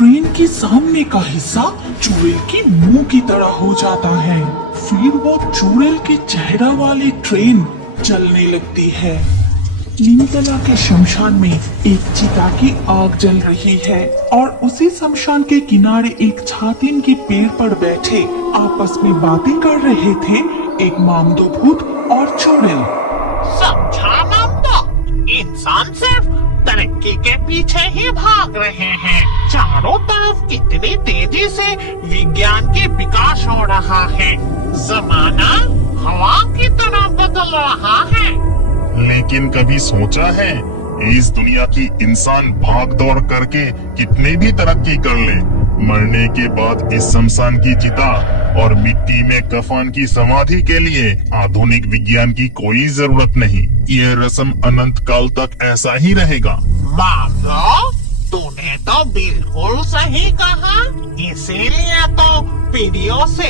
Train के सामने का हिस्सा चुड़ैल की मुंह की तरह हो जाता है। फिर वो चुड़ैल के चेहरा वाली ट्रेन चलने लगती है। नीमतला के शमशान में एक चिता की आग जल रही है और उसी शमशान के किनारे एक छातीन के पेड़ पर बैठे आपस में बातें कर रहे थे एक मामदो भूत और चुड़ैल। समझा मामदो, इंसान सिर्फ तरक्की के पीछे ही भाग रहे हैं। चारों तरफ कितनी तेजी से विज्ञान के विकास हो रहा है। जमाना हवा की तरह बदल रहा है। लेकिन कभी सोचा है इस दुनिया की इंसान भाग दौड़ करके कितने भी तरक्की कर ले, मरने के बाद इस शमशान की चिता और मिट्टी में कफन की समाधि के लिए आधुनिक विज्ञान की कोई जरूरत नहीं। ये रस्म अनंत काल तक ऐसा ही रहेगा। मामलो, तूने तो बिल्कुल सही कहा। इसीलिए तो पीढ़ियों से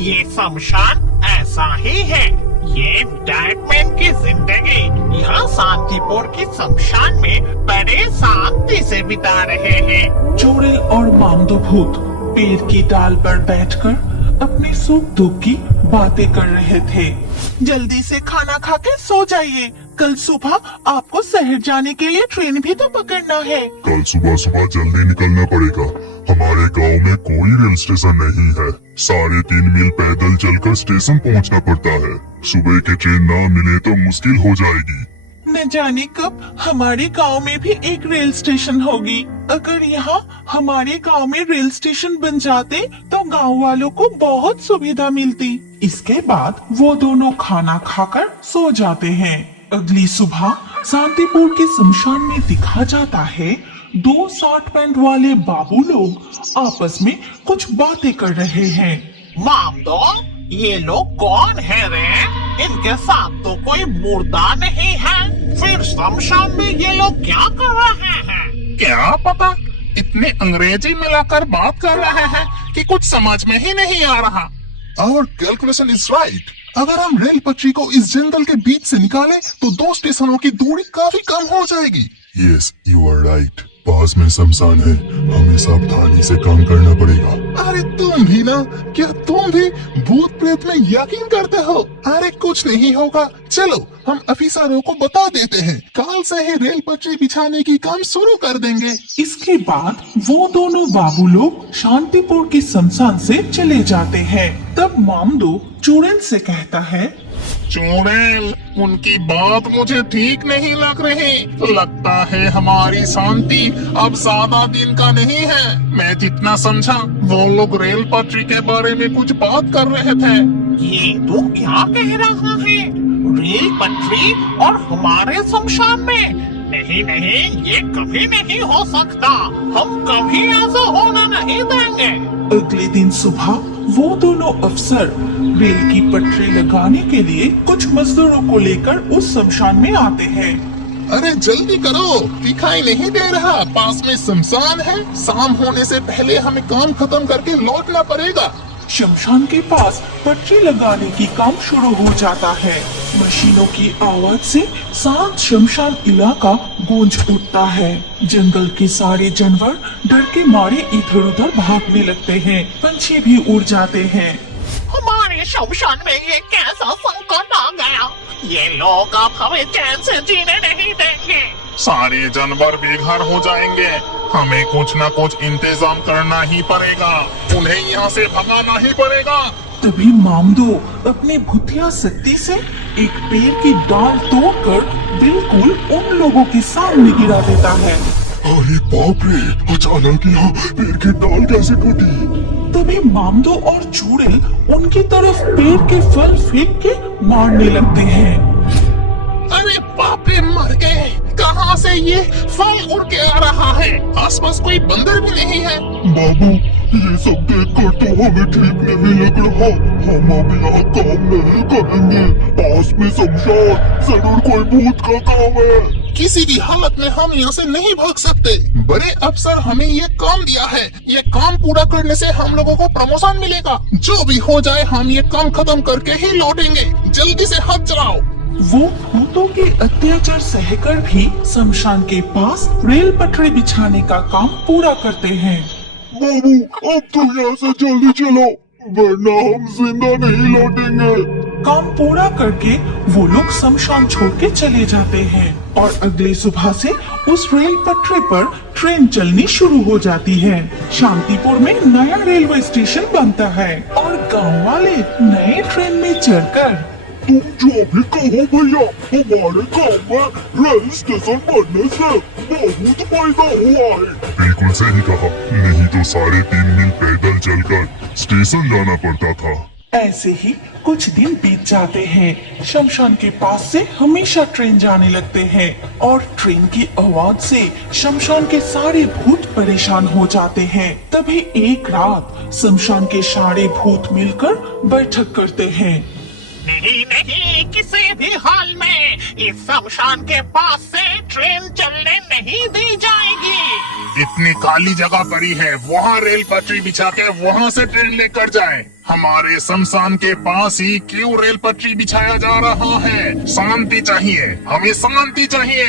ये शमशान ऐसा ही है। ये रिटायरमेंट की जिंदगी यहाँ शांतिपुर की शमशान में बड़े शांति से बिता रहे हैं। चुड़ैल और मामदो भूत पेड़ की डाल पर बैठकर अपने सुख दुख की बातें कर रहे थे। जल्दी से खाना खा के सो जाइए, कल सुबह आपको शहर जाने के लिए ट्रेन भी तो पकड़ना है। कल सुबह सुबह जल्दी निकलना पड़ेगा। हमारे गांव में कोई रेल स्टेशन नहीं है। 3.5 मील पैदल चलकर स्टेशन पहुंचना पड़ता है। सुबह की ट्रेन ना मिले तो मुश्किल हो जाएगी। न जाने कब हमारे गांव में भी एक रेल स्टेशन होगी। अगर यहाँ हमारे गांव में रेल स्टेशन बन जाते तो गांव वालों को बहुत सुविधा मिलती। इसके बाद वो दोनों खाना खाकर सो जाते हैं। अगली सुबह शांतिपुर के शमशान में दिखा जाता है 2 शॉर्ट पैंट वाले बाबू लोग आपस में कुछ बातें कर रहे हैं। मामदो, ये लोग कौन है रे? इनके साथ तो कोई मुर्दा नहीं है। फिर शमशान में ये लोग क्या कर रहे हैं? क्या पता, इतने अंग्रेजी मिलाकर बात कर रहे हैं कि कुछ समझ में ही नहीं आ रहा। Our calculation is right. अगर हम रेल पटरी को इस जंगल के बीच से निकालें तो 2 स्टेशनों की दूरी काफी कम हो जाएगी। Yes, you are right. पास में शमशान है, हमें सावधानी से काम करना पड़ेगा। अरे तुम भी ना, क्या तुम भी भूत प्रेत में यकीन करते हो? अरे कुछ नहीं होगा, चलो हम अफिसरों को बता देते हैं। कल से ही रेल पटरी बिछाने की काम शुरू कर देंगे। इसके बाद वो दोनों बाबू लोग शांतिपुर के शमशान से चले जाते हैं। तब मामदो चुड़ैल से कहता है, चुड़ैल, उनकी बात मुझे ठीक नहीं लग रही। लगता है हमारी शांति अब ज्यादा दिन का नहीं है। मैं जितना समझा वो लोग रेल पटरी के बारे में कुछ बात कर रहे थे। ये तो क्या कह रहा है? रेल पटरी और हमारे शमशान में? नहीं नहीं, ये कभी नहीं हो सकता। हम कभी ऐसा होना नहीं देंगे। अगले दिन सुबह वो दोनों अफसर रेल की पटरी लगाने के लिए कुछ मजदूरों को लेकर उस शमशान में आते हैं। अरे जल्दी करो, दिखाई नहीं दे रहा पास में शमशान है। शाम होने से पहले हमें काम खत्म करके लौटना पड़ेगा। शमशान के पास पटरी लगाने की काम शुरू हो जाता है। मशीनों की आवाज से शांत शमशान इलाका गूंज उठता है। जंगल के सारे जानवर डर के मारे इधर उधर भागने लगते हैं। पंछी भी उड़ जाते हैं। हमारे शमशान में ये कैसा संकट आ गया? ये लोग अब हमें चैन से जीने नहीं देंगे। सारे जानवर बेघर हो जाएंगे। हमें कुछ न कुछ इंतजाम करना ही पड़ेगा। उन्हें यहाँ से भगाना ही पड़ेगा। तभी मामदो अपनी भुतिया शक्ति से एक पेड़ की डाल तोड़कर बिल्कुल उन लोगों के सामने गिरा देता है। अरे बाप रे, अचानक यहाँ पेड़ की डाल कैसे टूटी? तभी मामदो और चुड़ैल उनकी तरफ पेड़ के फल फेंक के मारने लगते हैं। अरे बाप रे, मर गए। कहाँ से ये फल उड़ के आ रहा है? आसपास कोई बंदर भी नहीं है। बाबू, ये सब देखकर तो हमें ठीक नहीं लग रहा। हम अब यहाँ काम नहीं करेंगे। पास में शमशान, जरूर कोई भूत का काम है। किसी भी हालत में हम यहाँ से नहीं भाग सकते। बड़े अफसर हमें ये काम दिया है। ये काम पूरा करने से हम लोगों को प्रमोशन मिलेगा। जो भी हो जाए हम ये काम खत्म करके ही लौटेंगे। जल्दी से हाथ चलाओ। वो भूतों के अत्याचार सहकर भी शमशान के पास रेल पटरी बिछाने का काम पूरा करते हैं। बाबू अब तो यहाँ से जल्दी चलो, वरना हम जिंदा नहीं लौटेंगे। काम पूरा करके वो लोग शमशान छोड़ के चले जाते हैं और अगले सुबह से उस रेल पटरी पर ट्रेन चलनी शुरू हो जाती है। शांतिपुर में नया रेलवे स्टेशन बनता है और गांव वाले नए ट्रेन में चढ़कर तुम जो भी कहो भैया, हमारे गांव में रेल स्टेशन बनने से बहुत फायदा हुआ है। बिल्कुल सही कहा, नहीं तो 3.5 मील पैदल चलकर स्टेशन जाना पड़ता था। ऐसे ही कुछ दिन बीत जाते हैं। शमशान के पास से हमेशा ट्रेन जाने लगते हैं और ट्रेन की आवाज से शमशान के सारे भूत परेशान हो जाते हैं। तभी एक रात शमशान के सारे भूत मिलकर बैठक करते हैं। नहीं नहीं, किसी भी हाल में इस शमशान के पास से ट्रेन चलने नहीं दी जाएगी। इतनी खाली जगह पड़ी है, वहाँ रेल पटरी बिछा के वहाँ से ट्रेन लेकर जाएं। हमारे शमशान के पास ही क्यों रेल पटरी बिछाया जा रहा है? शांति चाहिए, हमें शांति चाहिए।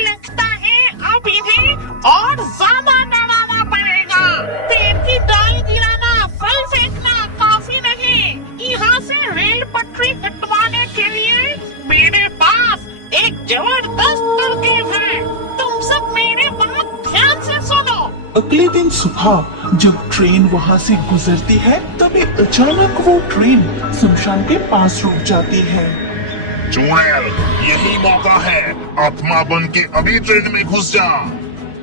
लगता है अब इन्हें और ज्यादा डराना पड़ेगा। पेड़ की डाल गिराना, फल फेंकना काफी नहीं। यहाँ से रेल पटरी हटवाने के लिए मेरे पास एक जबरदस्त तरकीब है। तुम सब मेरी बात ध्यान से सुनो। अगले दिन सुबह जब ट्रेन वहाँ से गुजरती है, तभी अचानक वो ट्रेन शमशान के पास रुक जाती है। चुड़ैल, यही मौका है, आत्मा बन के अभी ट्रेन में घुस जा।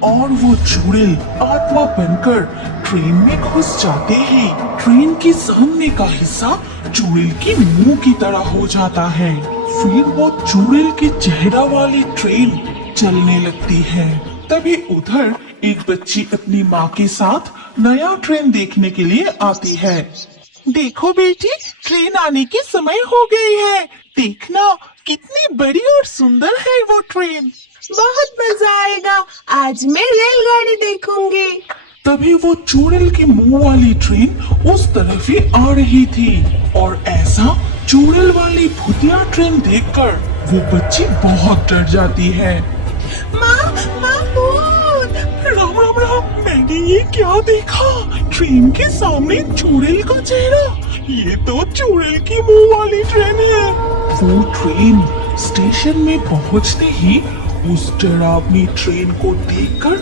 और वो चुड़ैल आत्मा बनकर ट्रेन में घुस जाते ही ट्रेन के सामने का हिस्सा चुड़ैल की मुंह की तरह हो जाता है। फिर वो चुड़ैल की चेहरा वाली ट्रेन चलने लगती है। तभी उधर एक बच्ची अपनी माँ के साथ नया ट्रेन देखने के लिए आती है। देखो बेटी, ट्रेन आने के समय हो गई है। देखना कितनी बड़ी और सुंदर है वो ट्रेन। बहुत मजा आएगा, आज मैं रेलगाड़ी देखूंगी। तभी वो चुड़ैल की मुंह वाली ट्रेन उस तरफ ही आ रही थी और ऐसा चुड़ैल वाली भूतिया ट्रेन देखकर वो बच्ची बहुत डर जाती है। माँ, भूत! राम राम राम, मैंने ये क्या देखा? ट्रेन के सामने चुड़ैल का चेहरा। ये तो चुड़ैल की मुंह वाली ट्रेन है। वो ट्रेन स्टेशन में पहुंचते ही उस डरावनी ट्रेन को देखकर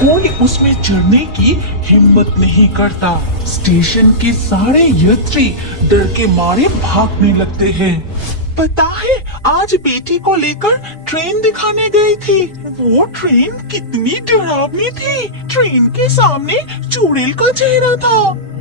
कोई उसमें चढ़ने की हिम्मत नहीं करता। स्टेशन के सारे यात्री डर के मारे भागने लगते हैं। पता है, आज बेटी को लेकर ट्रेन दिखाने गई थी। वो ट्रेन कितनी डरावनी थी। ट्रेन के सामने चुड़ैल का चेहरा था।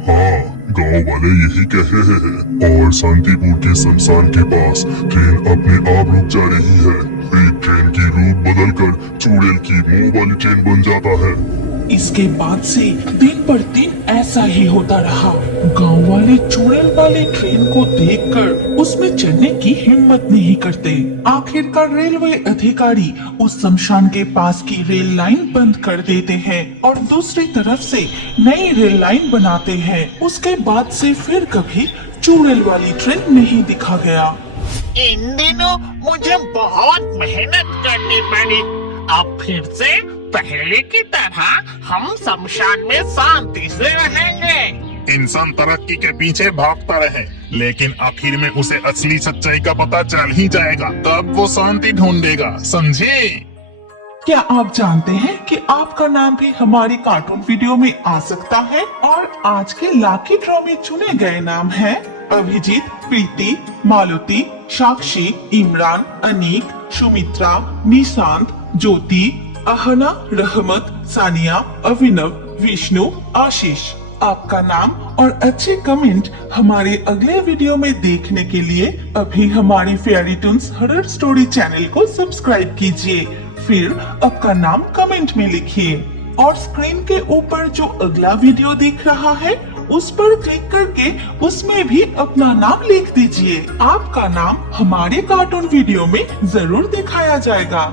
हाँ, गांव वाले यही कह रहे हैं। और शांतिपुर के शमशान के पास ट्रेन अपने आप रुक जा रही है। फिर ट्रेन की रूप बदलकर चुड़ैल की मुंह वाली ट्रेन बन जाता है। इसके बाद से दिन पर दिन ऐसा ही होता रहा। गांव वाले चुड़ैल वाली ट्रेन को देखकर उसमें चढ़ने की हिम्मत नहीं करते। आखिरकार रेलवे अधिकारी उस शमशान के पास की रेल लाइन बंद कर देते हैं और दूसरी तरफ से नई रेल लाइन बनाते हैं। उसके बाद से फिर कभी चुड़ैल वाली ट्रेन नहीं दिखा गया। इन दिनों मुझे बहुत मेहनत करनी पड़ी। अब फिर से पहले की तरह हम शमशान में शांति से रहेंगे। इंसान तरक्की के पीछे भागता रहे, लेकिन आखिर में उसे असली सच्चाई का पता चल ही जाएगा। तब वो शांति ढूंढेगा, समझे? क्या आप जानते हैं कि आपका नाम भी हमारे कार्टून वीडियो में आ सकता है? और आज के लाकी ड्रॉ में चुने गए नाम हैं अभिजीत, प्रीति, मालती, साक्षी, इमरान, अनीक, सुमित्रा, निशांत, ज्योति, आहना, रहमत, सानिया, अभिनव, विष्णु, आशीष। आपका नाम और अच्छे कमेंट हमारे अगले वीडियो में देखने के लिए अभी हमारी fairy Toons horror story channel को सब्सक्राइब कीजिए। फिर आपका नाम कमेंट में लिखिए और स्क्रीन के ऊपर जो अगला वीडियो दिख रहा है उस पर क्लिक करके उसमें भी अपना नाम लिख दीजिए। आपका नाम हमारे कार्टून वीडियो में जरूर दिखाया जाएगा।